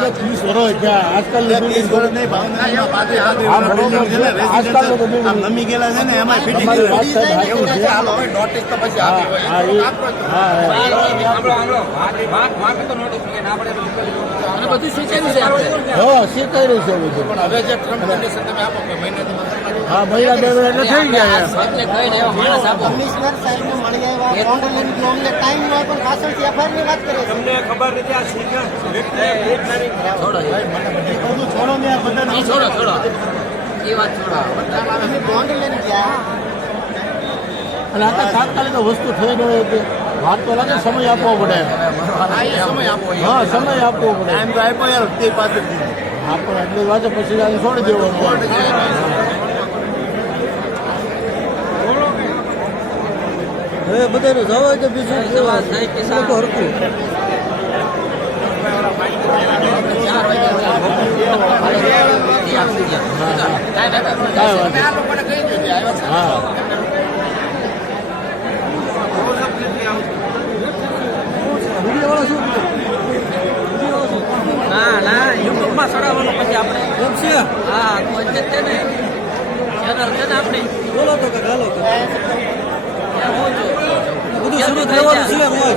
બધા 30 વર્ષ થયા. આજકાલ 30 વર્ષ નહીં ભાવના નમી ગયેલા છે ને એમાં ફિટિંગ એવું છે. હાલો હવે નોટિસ તો પછી આપી હોય બધું શીખેલું છે શીખાયું છે બધું. પણ હવે જે ટ્રમ્પ કન્ડિશન તમે આપો મહિનાથી હા મહિના 2 મહિના એટલે થઈ ગયા. કમિશનર સાહેબને મળી આવ્યા ઓનલાઈન અમને ટાઈમ હોય પણ પાછળથી એફઆઈઆર ની વાત કરે તમને ખબર નથી આ શીખા છોડો ને આ બધા છોડો એ વાત છોડો અમે બોન્ડ લઈને ગયા અને આ તાત્કાલિક વસ્તુ થઈ ન હોય કે વાત તો લાગે સમય આપવો પડે. સમય આપો હા સમય આપવો પડે. ટાઈમ તો આપ્યો યાર તે પાછળ આપણે એટલી વાંચે પછી આને છોડી દેવાનું. હવે બધાને જવા દે બીજું હરકું. હા ના યુટ્યુબમાં ચડાવવાનું પછી આપણે હા તો છે ને ચેનલ છે ને આપણી બોલો તો કે ગાલો બધું શરૂ થવાનું છે.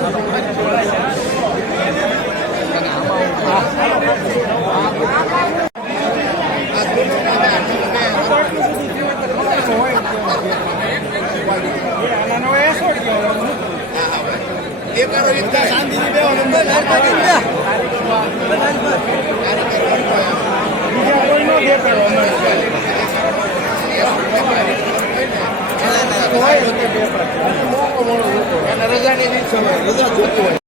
રજાની રજા જોતી હોય